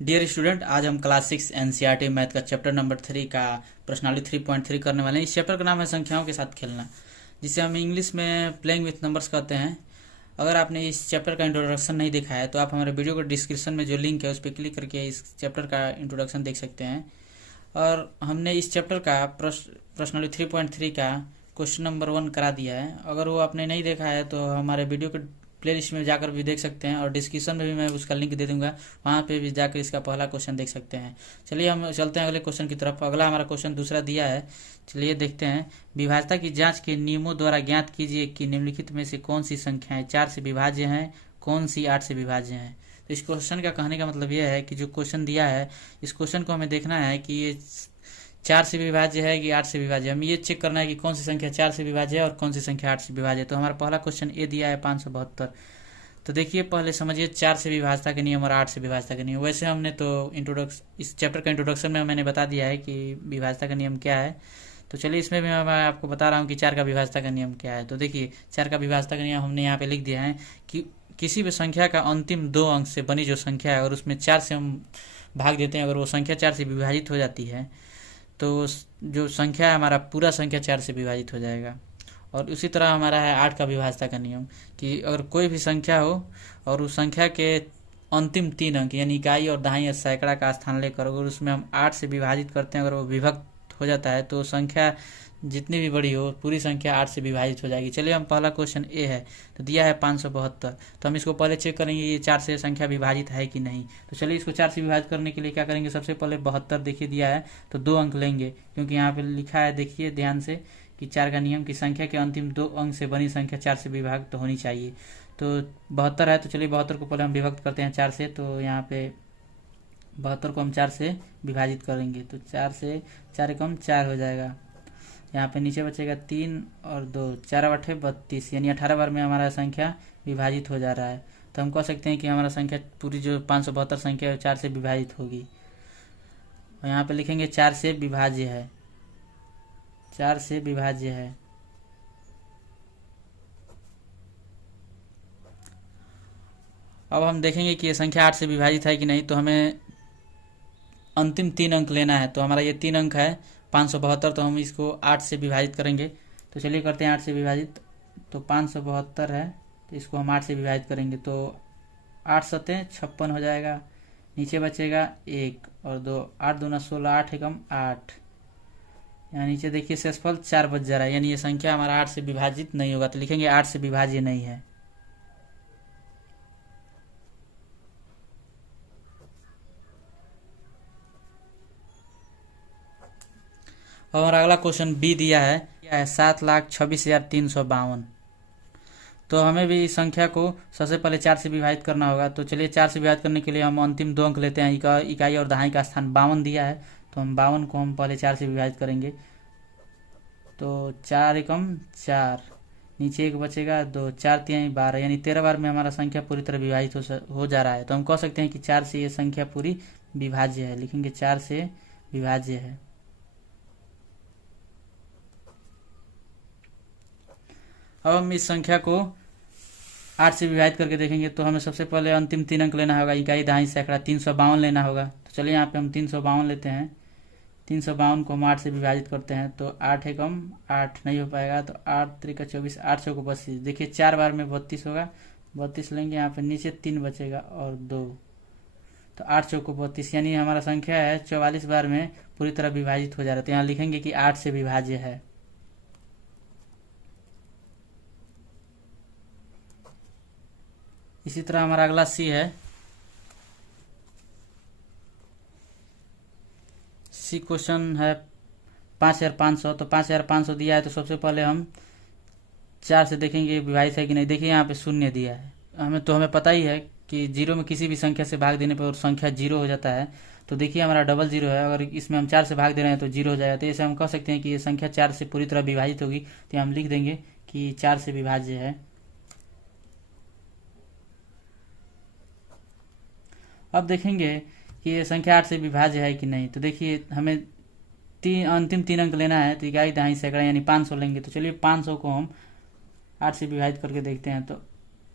Dear student, आज हम class 6 NCERT math का चैप्टर नंबर 3 का प्रश्नावली 3.3 करने वाले हैं। इस चैप्टर का नाम है संख्याओं के साथ खेलना, जिसे हम इंग्लिश में प्लेइंग विथ नंबर्स कहते हैं। अगर आपने इस चैप्टर का इंट्रोडक्शन नहीं देखा है तो आप हमारे वीडियो को डिस्क्रिप्शन में जो लिंक है उस पर क्लिक करके इस चैप्टर का इंट्रोडक्शन देख सकते हैं। और हमने इस चैप्टर का प्रश्नावली 3.3 का क्वेश्चन नंबर 1 करा दिया है। अगर वो आपने नहीं देखा है तो हमारे वीडियो के प्लेलिस्ट में जाकर भी देख सकते हैं, और डिस्क्रिप्शन में भी मैं उसका लिंक दे दूंगा, वहाँ पे भी जाकर इसका पहला क्वेश्चन देख सकते हैं। चलिए हम चलते हैं अगले क्वेश्चन की तरफ। अगला हमारा क्वेश्चन दूसरा दिया है, चलिए देखते हैं। विभाज्यता की जांच के नियमों द्वारा ज्ञात कीजिए कि निम्नलिखित में से कौन सी संख्याएं 4 से विभाज्य हैं, कौन सी 8 से विभाज्य हैं। तो इस क्वेश्चन का कहने का मतलब यह है कि जो क्वेश्चन दिया है, इस क्वेश्चन को हमें देखना है कि ये 4 से विभाज्य है कि 8 से विभाज्य है। हमें ये चेक करना है कि कौन सी संख्या 4 से विभाज्य है और कौन सी संख्या 8 से विभाज्य है। तो हमारा पहला क्वेश्चन ए दिया है 572। तो देखिए, पहले समझिए 4 से विभाज्यता के नियम और 8 से विभाज्यता के नियम। वैसे हमने तो इस चैप्टर का इंट्रोडक्शन में मैंने बता दिया है कि विभाज्यता का नियम क्या है। तो चलिए इसमें भी मैं आपको बता रहा हूँ कि 4 का विभाज्यता का नियम क्या है। तो देखिए, 4 का विभाज्यता का नियम हमने यहाँ पे लिख दिया है कि किसी भी संख्या का अंतिम 2 अंक से बनी जो संख्या है और उसमें 4 से हम भाग देते हैं, अगर वो संख्या 4 से विभाजित हो जाती है तो जो संख्या है हमारा पूरा संख्या 4 से विभाजित हो जाएगा। और उसी तरह हमारा है 8 का विभाज्यता का नियम कि अगर कोई भी संख्या हो और उस संख्या के अंतिम 3 अंक यानी इकाई और दहाई या सैकड़ा का स्थान लेकर अगर उसमें हम 8 से विभाजित करते हैं, अगर वो विभक्त हो जाता है तो संख्या जितनी भी बड़ी हो पूरी संख्या 8 से विभाजित हो जाएगी। चलिए हम पहला क्वेश्चन ए है, तो दिया है 572। तो हम इसको पहले चेक करेंगे ये 4 से संख्या विभाजित है कि नहीं। तो चलिए इसको 4 से विभाजित करने के लिए क्या करेंगे, सबसे पहले 72 देखिए दिया है तो 2 अंक लेंगे, क्योंकि यहाँ पे लिखा है देखिए ध्यान से कि 4 का नियम की संख्या के अंतिम 2 अंक से बनी संख्या 4 से विभाजित होनी चाहिए। तो 72 है, तो चलिए 72 को पहले हम विभक्त करते हैं 4 से। तो यहाँ पे 72 को हम 4 से विभाजित करेंगे तो 4 से 4 एकम 4 हो जाएगा। यहाँ पे नीचे बचेगा 3 और 2, 4 8 32, यानी 18 बार में हमारा संख्या विभाजित हो जा रहा है। तो हम कह सकते हैं कि हमारा संख्या पूरी जो 572 संख्या है 4 से विभाजित होगी। और यहाँ पे लिखेंगे 4 से विभाज्य है, 4 से विभाज्य है। अब हम देखेंगे कि ये संख्या 8 से विभाजित है कि नहीं। तो हमें अंतिम 3 अंक लेना है, तो हमारा ये 3 अंक है 572, तो हम इसको 8 से विभाजित करेंगे। तो चलिए करते हैं 8 से विभाजित। तो 572 है, तो इसको हम 8 से विभाजित करेंगे तो 8 सते 56 हो जाएगा। नीचे बचेगा 1 और 2, 8 दूना 16, 8 एकम 8। यहाँ नीचे देखिए शेषफल 4 बच जा रहा है, यानी ये संख्या हमारा 8 से विभाजित नहीं होगा। तो लिखेंगे 8 से विभाज्य नहीं है। और हमारा अगला क्वेश्चन बी दिया है 7,26,352। तो हमें भी इस संख्या को सबसे पहले 4 से विभाजित करना होगा। तो चलिए 4 से विभाजित करने के लिए हम अंतिम 2 अंक लेते हैं। इकाई और दहाई का स्थान 52 दिया है, तो हम 52 को हम पहले 4 से विभाजित करेंगे। तो 4 एकम 4, नीचे 1 बचेगा 2, 4 तिहाई 12, यानी 13 बार में हमारा संख्या पूरी तरह विभाजित हो जा रहा है। तो हम कह सकते हैं कि 4 से ये संख्या पूरी विभाज्य है। लिखेंगे 4 से विभाज्य है। अब हम इस संख्या को 8 से विभाजित करके देखेंगे। तो हमें सबसे पहले अंतिम 3 अंक लेना होगा, इकाई दहाई सैकड़ा 352 लेना होगा। तो चलिए यहाँ पे हम 352 लेते हैं। 352 को हम 8 से विभाजित करते हैं तो 8 एकम 8 नहीं हो पाएगा, तो 8 त्रिका 24, 8 चौको 32। देखिए 4 बार में 32 होगा, 32 लेंगे। यहाँ पे नीचे 3 बचेगा और 2, तो 8 चौको 32, यानी हमारा संख्या है 44 बार में पूरी तरह विभाजित हो जा रहा है। तो यहाँ लिखेंगे कि 8 से विभाज्य है। इसी तरह हमारा अगला सी है। सी क्वेश्चन है 5,500। तो 5,500 दिया है, तो सबसे पहले हम 4 से देखेंगे विभाजित है कि नहीं। देखिए यहाँ पे 0 दिया है, हमें पता ही है कि 0 में किसी भी संख्या से भाग देने पर संख्या 0 हो जाता है। तो देखिए हमारा डबल 0 है, अगर इसमें हम 4 से भाग दे रहे हैं तो 0 हो जाएगा। तो ऐसे हम कह सकते हैं कि ये संख्या 4 से पूरी तरह विभाजित होगी। तो हम लिख देंगे कि 4 से विभाज्य है। अब देखेंगे कि ये संख्या 8 से विभाज्य है कि नहीं। तो देखिए हमें अंतिम 3 अंक लेना है, तो इकाई दहाई सैकड़ा यानी 500 लेंगे। तो चलिए 500 को हम 8 से विभाजित करके देखते हैं। तो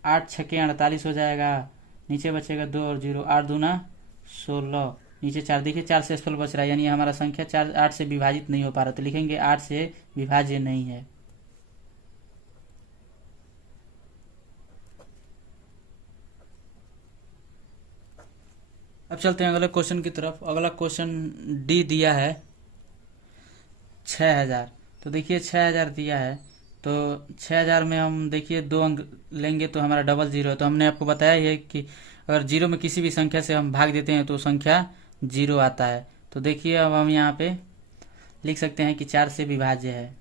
8 छक्के 48 हो जाएगा, नीचे बचेगा 2 और 0, 8 दूना 16, नीचे 4, देखिए 4 से शेषफल बच रहा है, यानी हमारा संख्या 4 8 से विभाजित नहीं हो पा रहा, तो लिखेंगे 8 से विभाज्य नहीं है। अब चलते हैं अगले क्वेश्चन की तरफ। अगला क्वेश्चन डी दिया है 6000। तो देखिए 6000 दिया है, तो 6000 में हम देखिए 2 अंक लेंगे तो हमारा डबल जीरो है। तो हमने आपको बताया ही है कि अगर जीरो में किसी भी संख्या से हम भाग देते हैं तो संख्या जीरो आता है। तो देखिए अब हम यहाँ पे लिख सकते हैं कि 4 से विभाज्य है।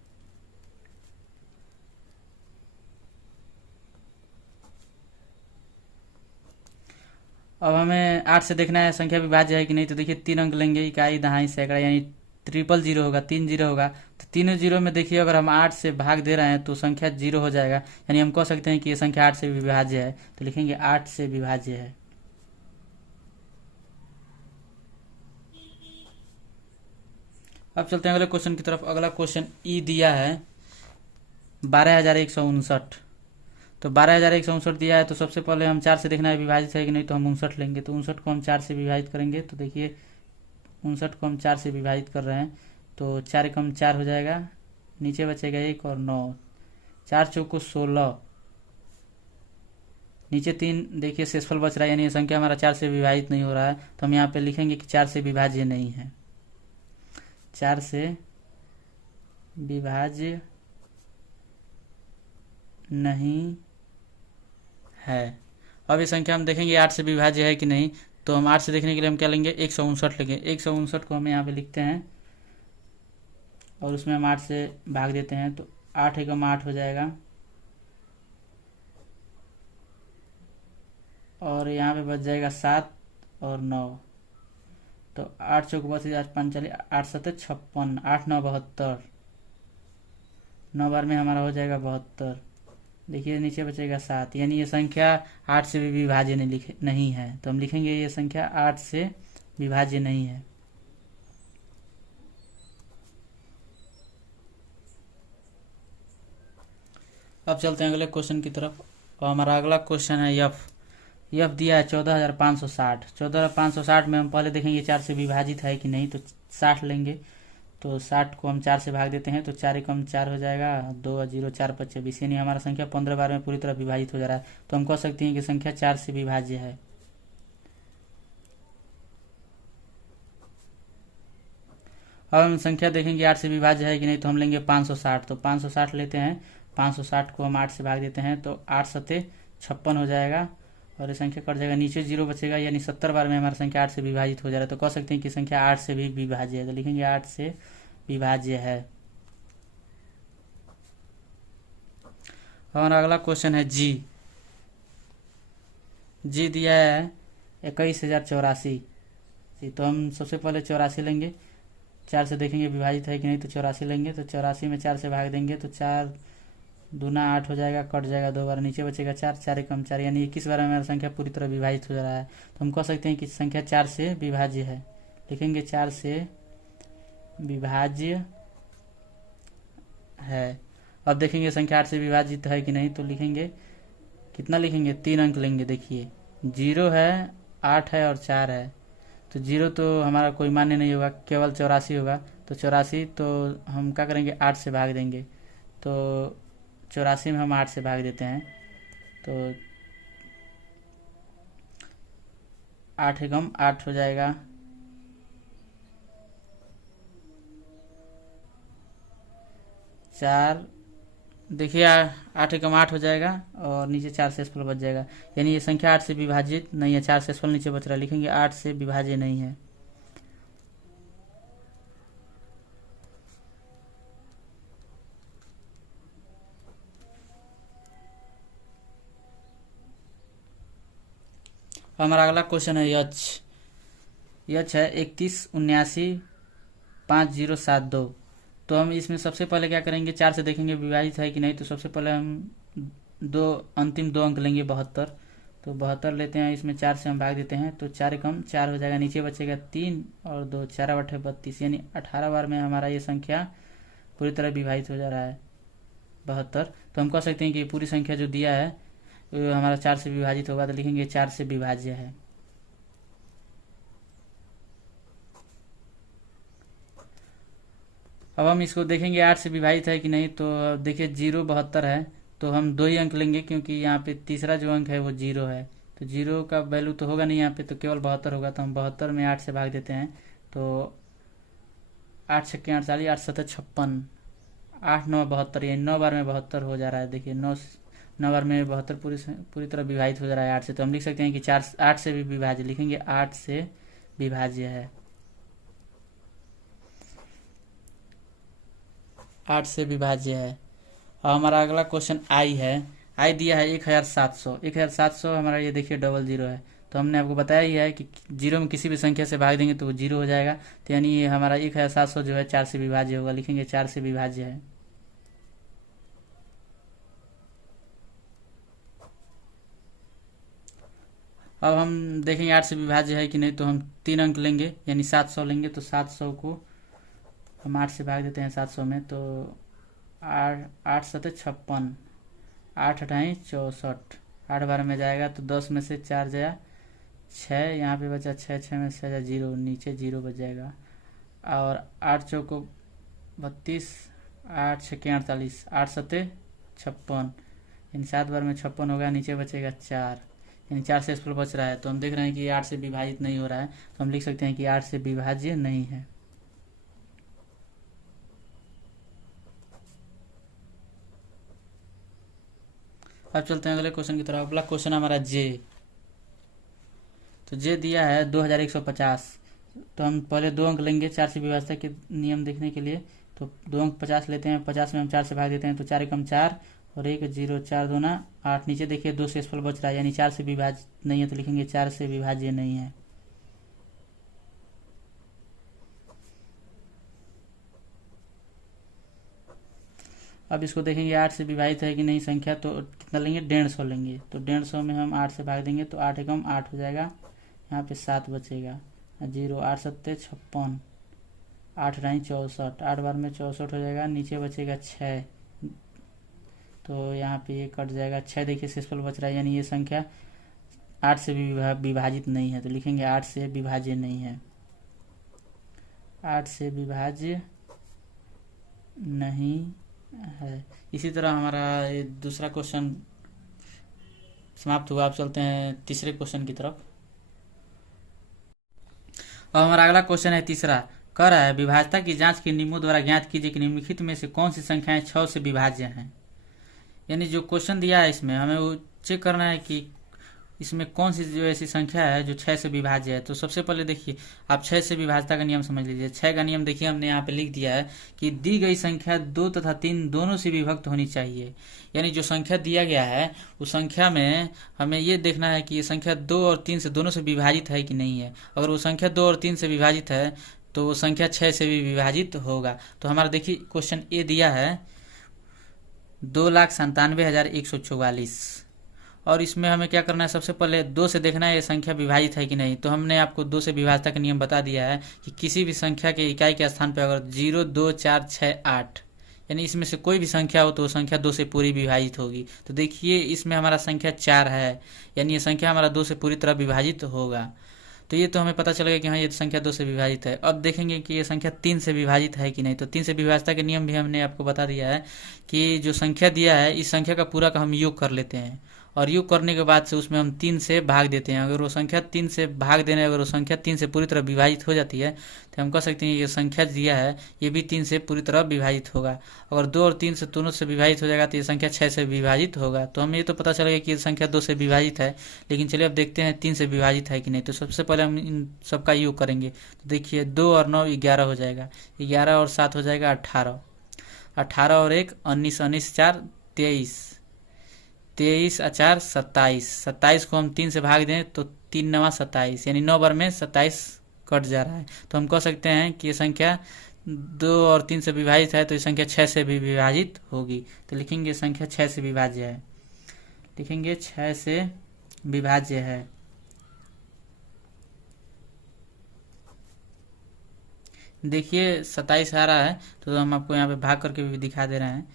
अब हमें 8 से देखना है संख्या विभाज्य है कि नहीं। तो देखिए 3 अंक लेंगे, इकाई दहाई सैकड़ा, यानी 000 होगा, 3 जीरो होगा। तो तीनों जीरो में देखिए अगर हम 8 से भाग दे रहे हैं तो संख्या जीरो हो जाएगा, यानी हम कह सकते हैं कि ये संख्या 8 से विभाज्य है। तो लिखेंगे 8 से विभाज्य है। अब चलते हैं अगले क्वेश्चन की तरफ। अगला क्वेश्चन ई दिया है 12,159। तो 12,159 दिया है, तो सबसे पहले हम 4 से देखना है विभाजित है कि नहीं। तो हम 59 लेंगे, तो 59 को हम 4 से विभाजित करेंगे। तो देखिए 59 को हम 4 से विभाजित कर रहे हैं, तो 4 एकम 4 हो जाएगा, नीचे बचेगा 1 और 9, 4 चौको 16, नीचे 3, देखिए शेषफल बच रहा है, यानी ये संख्या हमारा 4 से विभाजित नहीं हो रहा है। तो हम यहाँ पे लिखेंगे कि 4 से विभाज्य नहीं है, 4 से विभाज्य नहीं है। अब ये संख्या हम देखेंगे 8 से विभाज्य है कि नहीं। तो हम 8 से देखने के लिए हम क्या लेंगे, 159 लेंगे। 159 को हम यहाँ पे लिखते हैं और उसमें हम 8 से भाग देते हैं, तो 8 एकम 8 हो जाएगा, और यहाँ पे बच जाएगा 7 और 9। तो 8 चौक 32, 5 40, 8 7 56, 8 9 72, 9 बार में हमारा हो जाएगा 72। देखिए नीचे बचेगा 7, यानी ये संख्या 8 से भी विभाज्य नहीं है। तो हम लिखेंगे ये संख्या 8 से विभाज्य नहीं है। अब चलते हैं अगले क्वेश्चन की तरफ, और हमारा अगला क्वेश्चन है यफ दिया है 14,560। 14,560 में हम पहले देखेंगे 4 से विभाजित है कि नहीं। तो 60 लेंगे, तो 60 को हम 4 से भाग देते हैं, तो 4 एकम 4 हो जाएगा, 2 और 0 4 5 26, यानी हमारा संख्या 15 बार में पूरी तरह विभाजित हो जा रहा है। तो हम कह सकते हैं कि संख्या 4 से विभाज्य है। अब हम संख्या देखेंगे 8 से विभाज्य है कि नहीं। तो हम लेंगे 560, तो 560 लेते हैं, 560 को हम 8 से भाग देते हैं, तो 8 सत्ते 56 हो जाएगा, और ये संख्या कट जाएगा, नीचे 0 बचेगा, यानी 70 बार में हमारा संख्या 8 से विभाजित हो जा रहा है। तो कह सकते हैं कि संख्या 8 से भी विभाज्य है। तो लिखेंगे 8 से विभाज्य है। हमारा अगला क्वेश्चन है जी दिया है 21,084 जी। तो हम सबसे पहले 84 लेंगे, 4 से देखेंगे विभाजित है कि नहीं। तो 84 लेंगे, तो 84 में 4 से भाग देंगे, तो 4 दूना 8 हो जाएगा, कट जाएगा 2 बार, नीचे बचेगा 4, 4 एकम 4, यानी 21 बार में हमारा संख्या पूरी तरह विभाजित हो जा रहा है। तो हम कह सकते हैं कि संख्या 4 से विभाज्य है। लिखेंगे 4 से विभाज्य है। अब देखेंगे संख्या 8 से विभाजित है कि नहीं। तो लिखेंगे, कितना लिखेंगे, 3 अंक लेंगे। देखिए 0 है, 8 है और 4 है। तो 0 तो हमारा कोई मान्य नहीं होगा, केवल 84 होगा। तो 84, तो हम क्या करेंगे, 8 से भाग देंगे। तो 84 में हम 8 से भाग देते हैं, तो 8 एकम 8 हो जाएगा, 4, देखिए 8 एकम 8 हो जाएगा, और नीचे 4 शेषफल बच जाएगा, यानी ये संख्या 8 से विभाजित नहीं है। 4 शेषफल नीचे बच रहा है, लिखेंगे 8 से विभाज्य नहीं है। हमारा अगला क्वेश्चन है यच है 31,79,5072। तो हम इसमें सबसे पहले क्या करेंगे, 4 से देखेंगे विभाजित है कि नहीं। तो सबसे पहले हम अंतिम 2 अंक लेंगे, 72। तो 72 लेते हैं, इसमें 4 से हम भाग देते हैं, तो 4 एकम 4 हो जाएगा, नीचे बचेगा 3 और 2, 4 8 32, यानी 18 बार में हमारा ये संख्या पूरी तरह विभाजित हो जा रहा है, 72। तो हम कह सकते हैं कि पूरी संख्या जो दिया है वो हमारा 4 से विभाजित होगा। तो लिखेंगे 4 से विभाज्य है। अब हम इसको देखेंगे 8 से विभाजित है कि नहीं। तो अब देखिए 0 72 है, तो हम 2 ही अंक लेंगे क्योंकि यहाँ पे तीसरा जो अंक है वो 0 है। तो 0 का वैल्यू तो होगा नहीं यहाँ पे, तो केवल 72 होगा। तो हम 72 में 8 से भाग देते हैं। तो 8 छक्के 48, 8 सत्तर 56, 8 9 72, यानी 9 बार में 72 हो जा रहा है। देखिए 9 बार में 72 पूरी तरह विभाजित हो जा रहा है 8 से। तो हम लिख सकते हैं कि 8 से भी विभाज्य, लिखेंगे 8 से विभाज्य है, 8 से विभाज्य है। और हमारा अगला क्वेश्चन आई है। आई दिया है 1700। 1700 हमारा ये देखिए डबल 0 है। तो हमने आपको बताया ही है कि 0 में किसी भी संख्या से भाग देंगे तो वो 0 हो जाएगा। तो यानी ये हमारा 1700 जो है 4 से विभाज्य होगा, लिखेंगे 4 से विभाज्य है। अब हम देखेंगे 8 से विभाज्य है कि नहीं। तो हम 3 अंक लेंगे, यानी 700 लेंगे। तो 700 को हम 8 से भाग देते हैं 700 में। तो 8 7 56, 8 8 64, 8 बार में जाएगा तो 10 में से 4 जाया 6, यहाँ पे बचा 6, 6 में से 0, नीचे 0 बच जाएगा। और 8 चौको 32, 8 छक्के 48, 8 सत्ते 56, यानी 7 बार में 56 होगा, नीचे बचेगा 4, यानी 4 से स्पेल बच रहा है। तो हम देख रहे हैं कि 8 से विभाजित नहीं हो रहा है। तो हम लिख सकते हैं कि 8 से विभाज्य नहीं है। अब चलते हैं अगले क्वेश्चन की तरफ। अगला क्वेश्चन हमारा जे। तो जे दिया है 2150। तो हम पहले 2 अंक लेंगे 4 से विभाज्यता के नियम देखने के लिए। तो 2 अंक 50 लेते हैं, 50 में हम 4 से भाग देते हैं। तो 4 एकम 4 और 1 0, 4 दूना 8, नीचे देखिए 2 से स्पेल बच रहा है, यानी 4 से विभाज्य नहीं है। तो लिखेंगे 4 से विभाज्य नहीं है। अब इसको देखेंगे 8 से विभाजित है कि नहीं संख्या। तो कितना लेंगे, 150 लेंगे। तो 150 में हम 8 से भाग देंगे तो 8 एकम 8 हो जाएगा, यहाँ पे 7 बचेगा, 0, 8 सत्ते 56, 8 9 64, 8 बार में 64 हो जाएगा, नीचे बचेगा 6। तो यहाँ पे ये कट जाएगा, 6 देखिए शेषफल बच रहा है, यानी ये संख्या 8 से विभाजित नहीं है। तो लिखेंगे 8 से विभाज्य नहीं है, 8 से विभाज्य नहीं है। इसी तरह हमारा ये दूसरा क्वेश्चन समाप्त हुआ। अब चलते हैं तीसरे क्वेश्चन की तरफ। अब हमारा अगला क्वेश्चन है तीसरा। कह रहा है विभाज्यता की जांच के नियमों द्वारा ज्ञात कीजिए कि निम्नलिखित में से कौन सी संख्याएं 6 से विभाज्य हैं। यानी जो क्वेश्चन दिया है इसमें हमें वो चेक करना है कि इसमें कौन सी जो ऐसी संख्या है जो 6 से विभाज्य है। तो सबसे पहले देखिए आप 6 से विभाज्यता का नियम समझ लीजिए। 6 का नियम देखिए हमने यहाँ पे लिख दिया है कि दी गई संख्या 2 तथा 3 दोनों से विभक्त होनी चाहिए। यानी जो संख्या दिया गया है उस संख्या में हमें ये देखना है कि ये संख्या 2 और 3 से दोनों से विभाजित है कि नहीं है। अगर वो संख्या 2 और 3 से विभाजित है तो वो संख्या 6 से भी विभाजित होगा। तो हमारा देखिए क्वेश्चन ए दिया है 2,97,144 और इसमें हमें क्या करना है, सबसे पहले 2 से देखना है ये संख्या विभाजित है कि नहीं। तो हमने आपको 2 से विभाज्यता का नियम बता दिया है कि किसी भी संख्या के इकाई के स्थान पर अगर 0 2 4 6 8 यानी इसमें से कोई भी संख्या हो तो वो संख्या 2 से पूरी विभाजित होगी। तो देखिए इसमें हमारा संख्या 4 है, यानी ये संख्या हमारा 2 से पूरी तरह विभाजित होगा। तो ये तो हमें पता चलेगा कि हाँ ये संख्या 2 से विभाजित है। अब देखेंगे कि ये संख्या 3 से विभाजित है कि नहीं। तो 3 से विभाज्यता के नियम भी हमने आपको बता दिया है कि जो संख्या दिया है इस संख्या का पूरा का हम योग कर लेते हैं और योग करने के बाद से उसमें हम 3 से भाग देते हैं। अगर वो संख्या 3 से भाग देने अगर वो संख्या 3 से पूरी तरह विभाजित हो जाती है तो हम कह सकते हैं ये संख्या दिया है ये भी 3 से पूरी तरह विभाजित होगा। अगर 2 और 3 से दोनों से विभाजित हो जाएगा तो ये संख्या 6 से विभाजित होगा। तो हमें ये तो पता चलेगा कि ये संख्या 2 से विभाजित है, लेकिन चलिए अब देखते हैं 3 से विभाजित है कि नहीं। तो सबसे पहले हम इन सबका योग करेंगे। तो देखिए 2 और 9 11 हो जाएगा, 11 और 7 हो जाएगा 18, 18 और 1 19, 19 4 23, 23 और 4 27, 27 को हम 3 से भाग दें तो 3 9 27, यानी 9 बार में 27 कट जा रहा है। तो हम कह सकते हैं कि ये संख्या 2 और 3 से विभाजित है तो ये संख्या 6 से भी विभाजित होगी। तो लिखेंगे संख्या 6 से विभाज्य है, लिखेंगे 6 से विभाज्य है। देखिए 27 आ रहा है तो हम आपको यहाँ पे भाग करके भी दिखा दे रहे हैं,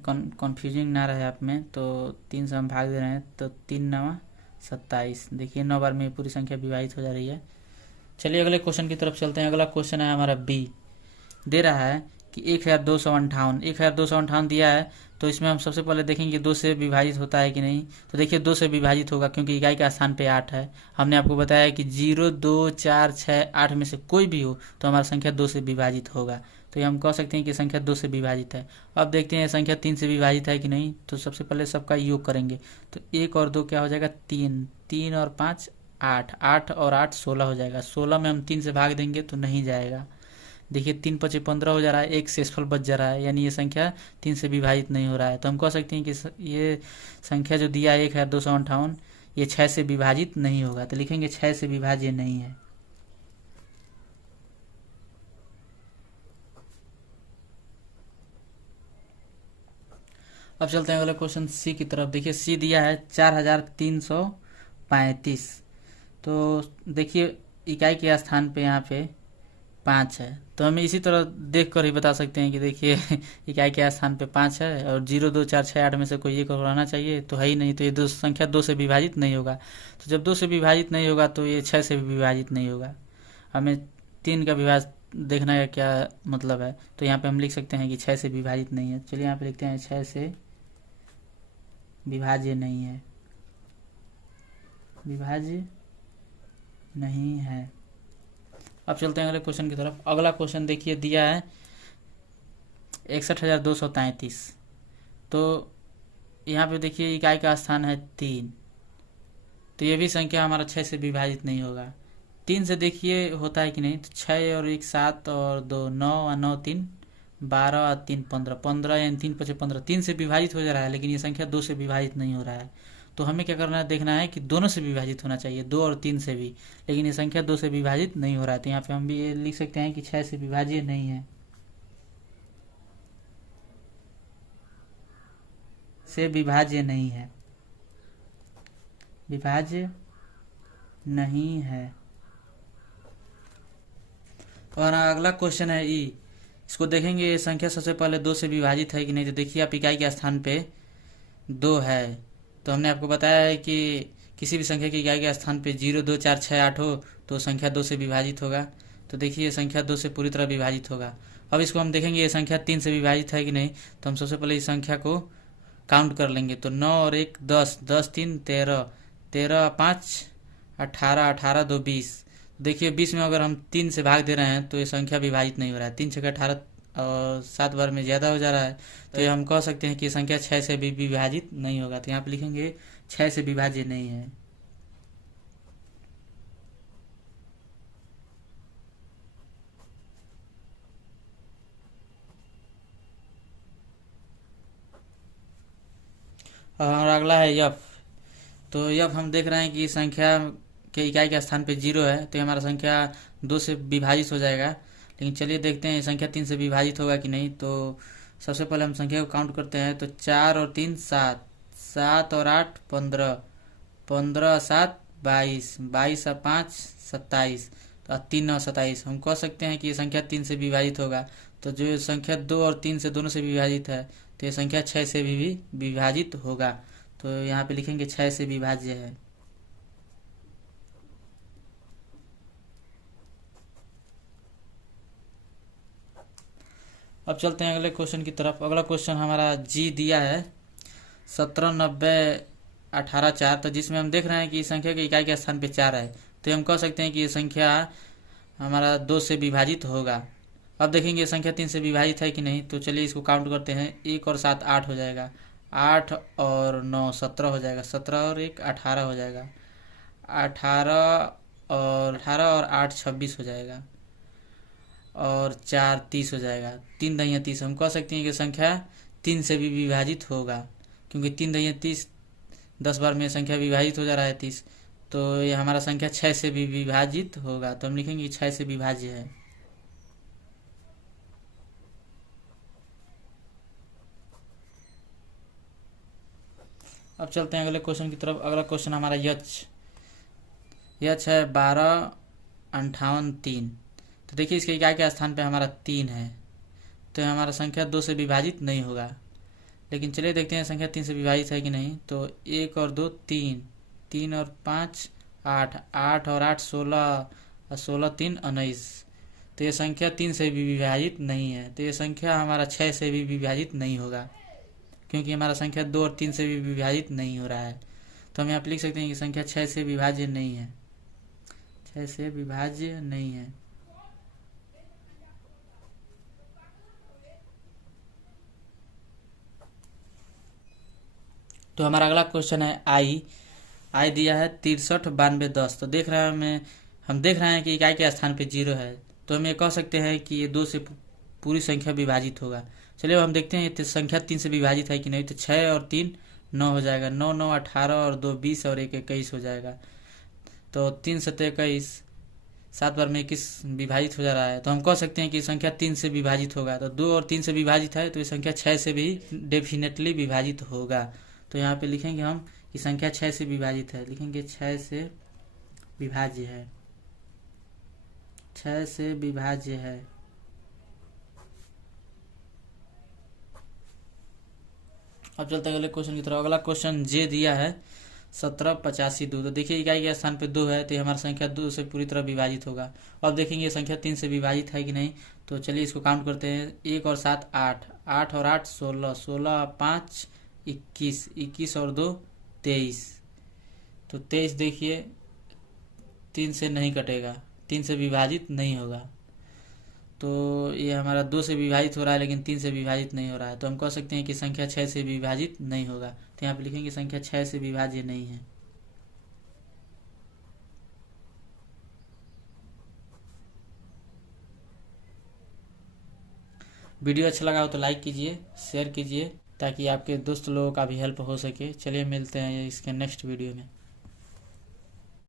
कन्फ्यूजिंग ना रहे आप में। तो 3 से हम भाग दे रहे हैं तो 3 9 27, देखिए 9 बार में पूरी संख्या विभाजित हो जा रही है। चलिए अगले क्वेश्चन की तरफ चलते हैं। अगला क्वेश्चन है हमारा बी। दे रहा है कि 1258 दिया है, तो इसमें हम सबसे पहले देखेंगे 2 से विभाजित होता है कि नहीं। तो देखिए 2 से विभाजित होगा, क्योंकि इकाई का स्थान पे 8 है। हमने आपको बताया कि 0, 2, 4, 6, 8 में से कोई भी हो तो हमारा संख्या 2 से विभाजित होगा। तो ये हम कह सकते हैं कि संख्या 2 से विभाजित है। अब देखते हैं संख्या 3 से विभाजित है कि नहीं। तो सबसे पहले सबका योग करेंगे, तो 1 और 2 क्या हो जाएगा, 3, 3 और 5 8, 8 और 8 16 हो जाएगा। 16 में हम 3 से भाग देंगे तो नहीं जाएगा। देखिए 3 5 15 हो जा रहा है, एक शेषफल बच जा रहा है, यानी ये संख्या 3 से विभाजित नहीं हो रहा है। तो हम कह सकते हैं कि ये संख्या जो दिया है 1258, ये 6 से विभाजित नहीं होगा। तो लिखेंगे 6 से विभाज्य नहीं है। अब चलते हैं अगले क्वेश्चन सी की तरफ। देखिए सी दिया है 4335। तो देखिए इकाई के स्थान पे यहाँ पे 5 है, तो हमें इसी तरह देख कर ही बता सकते हैं कि देखिए इकाई के स्थान पे 5 है और 0, 2, 4, 6, 8 में से कोई एक रहना चाहिए, तो है ही नहीं। तो ये दो संख्या 2 से विभाजित नहीं होगा। तो जब 2 से विभाजित नहीं होगा तो ये 6 से भी विभाजित नहीं होगा। हमें 3 का विभाज देखना है क्या मतलब है। तो यहाँ पे हम लिख सकते हैं कि 6 से विभाजित नहीं है। चलिए यहाँ पे लिखते हैं 6 से विभाज्य नहीं है, विभाज्य नहीं है। अब चलते हैं अगले क्वेश्चन की तरफ। अगला क्वेश्चन देखिए दिया है 61,233। तो यहाँ पे देखिए इकाई का स्थान है 3, तो ये भी संख्या हमारा 6 से विभाजित नहीं होगा। 3 से देखिए होता है कि नहीं। तो 6 और 1 7 और 2 9 और 9 3 12 और 3 15, 15 यानी 3 5 15, 3 से विभाजित हो जा रहा है, लेकिन ये संख्या 2 से विभाजित नहीं हो रहा है। तो हमें क्या करना है, देखना है कि दोनों से विभाजित होना चाहिए, 2 और 3 से भी, लेकिन ये संख्या 2 से विभाजित नहीं हो रहा है। तो यहाँ पे हम भी ये लिख सकते हैं कि 6 से विभाज्य नहीं है, से विभाज्य नहीं है, विभाज्य नहीं है। और अगला क्वेश्चन है ई। इसको देखेंगे ये संख्या सबसे पहले 2 से विभाजित है कि नहीं। तो देखिए आप इकाई के स्थान पे 2 है, तो हमने आपको बताया है कि किसी भी संख्या की इकाई के स्थान पे 0, 2, 4, 6, 8 हो तो संख्या 2 से विभाजित होगा। तो देखिए ये संख्या 2 से पूरी तरह विभाजित होगा। अब इसको हम देखेंगे ये संख्या 3 से विभाजित है कि नहीं। तो हम सबसे पहले इस संख्या को काउंट कर लेंगे। तो 9 और 1 10, 10 3 13, 13 5 18, 18 2 20। देखिए 20 में अगर हम 3 से भाग दे रहे हैं तो ये संख्या विभाजित नहीं हो रहा है। 3 6 18 और 7 बार में ज़्यादा हो जा रहा है। तो ये हम कह सकते हैं कि संख्या 6 से भी विभाजित नहीं होगा। तो यहाँ पे लिखेंगे 6 से विभाज्य नहीं है। और अगला है यफ। तो यफ हम देख रहे हैं कि संख्या के इकाई के स्थान पे 0 है, तो हमारा संख्या 2 से विभाजित हो जाएगा। लेकिन चलिए देखते हैं संख्या 3 से विभाजित होगा कि नहीं। तो सबसे पहले हम संख्या को काउंट करते हैं। तो 4 और 3 7, 7 और 8 15, 15 7 22, 22 और 5 27, तो 3 और 27। हम कह सकते हैं कि ये संख्या 3 से विभाजित होगा। तो जो संख्या 2 और 3 से दोनों से विभाजित है, तो ये संख्या 6 से भी विभाजित होगा। तो यहाँ पे लिखेंगे 6 से विभाज्य है। अब चलते हैं अगले क्वेश्चन की तरफ। अगला क्वेश्चन हमारा जी दिया है 17 90 18 4। तो जिसमें हम देख रहे हैं कि संख्या के इकाई के स्थान पे 4 है, तो हम कह सकते हैं कि ये संख्या हमारा 2 से विभाजित होगा। अब देखेंगे संख्या 3 से विभाजित है कि नहीं। तो चलिए इसको काउंट करते हैं। 1 और 7 8 हो जाएगा, 8 और 9 17 हो जाएगा, 17 और 1 18 हो जाएगा, 18 और 8 26 हो जाएगा, और 4 30 हो जाएगा, 3 दहिया 30। हम कह सकते हैं कि संख्या 3 से भी विभाजित होगा, क्योंकि 3 दहिया 30, 10 बार में संख्या विभाजित हो जा रहा है 30। तो ये हमारा संख्या 6 से भी विभाजित होगा। तो हम लिखेंगे 6 से विभाज्य है। अब चलते हैं अगले क्वेश्चन की तरफ। अगला क्वेश्चन हमारा यच है 12 58 3। तो देखिए इसके इकाई के स्थान पे हमारा 3 है, तो हमारा संख्या 2 से विभाजित नहीं होगा। लेकिन चलिए देखते हैं संख्या 3 से विभाजित है कि नहीं। तो 1 और 2 3, 3 और 5 8, 8 और 8 16, और 16 3 19। तो ये संख्या 3 से भी विभाजित नहीं है। तो ये संख्या हमारा 6 से भी विभाजित नहीं होगा, क्योंकि हमारा संख्या 2 और 3 से भी विभाजित नहीं हो रहा है। तो हम यहाँ पे लिख सकते हैं कि संख्या 6 से विभाज्य नहीं है, 6 से विभाज्य नहीं है। तो हमारा अगला क्वेश्चन है आई दिया है 63, 92, 10। तो हम देख रहे हैं कि इकाई के स्थान पे 0 है, तो हम ये कह सकते हैं कि ये 2 से पूरी संख्या विभाजित होगा। चलिए अब हम देखते हैं ये संख्या 3 से विभाजित है कि नहीं। तो 6 और 3 9 हो जाएगा, 9 9 18 और 2 20 और 1 21 हो जाएगा। तो 3 7 21, 7 बार में 21 विभाजित हो जा रहा है। तो हम कह सकते हैं कि संख्या 3 से विभाजित होगा। तो 2 और 3 से विभाजित है, तो ये संख्या 6 से भी डेफिनेटली विभाजित होगा। तो यहाँ पे लिखेंगे हम कि संख्या 6 से विभाजित है, लिखेंगे 6 से विभाज्य है, 6 से विभाज्य है। अब चलते हैं अगले क्वेश्चन की तरफ। अगला क्वेश्चन जे दिया है 17 85 2। तो देखिए इकाई के स्थान पे 2 है, तो हमारा संख्या 2 से पूरी तरह विभाजित होगा। अब देखेंगे संख्या 3 से विभाजित है कि नहीं। तो चलिए इसको काउंट करते हैं। 1 और 7 8, 8 और 8 16, 16 5 21, 21 और 2 23। तो 23 देखिए 3 से नहीं कटेगा, 3 से विभाजित नहीं होगा। तो ये हमारा 2 से विभाजित हो रहा है, लेकिन 3 से विभाजित नहीं हो रहा है। तो हम कह सकते हैं कि संख्या 6 से विभाजित नहीं होगा। तो यहाँ पे लिखेंगे संख्या 6 से विभाज्य नहीं है। वीडियो अच्छा लगा हो तो लाइक कीजिए, शेयर कीजिए, ताकि आपके दोस्त लोगों का भी हेल्प हो सके। चलिए मिलते हैं इसके नेक्स्ट वीडियो में।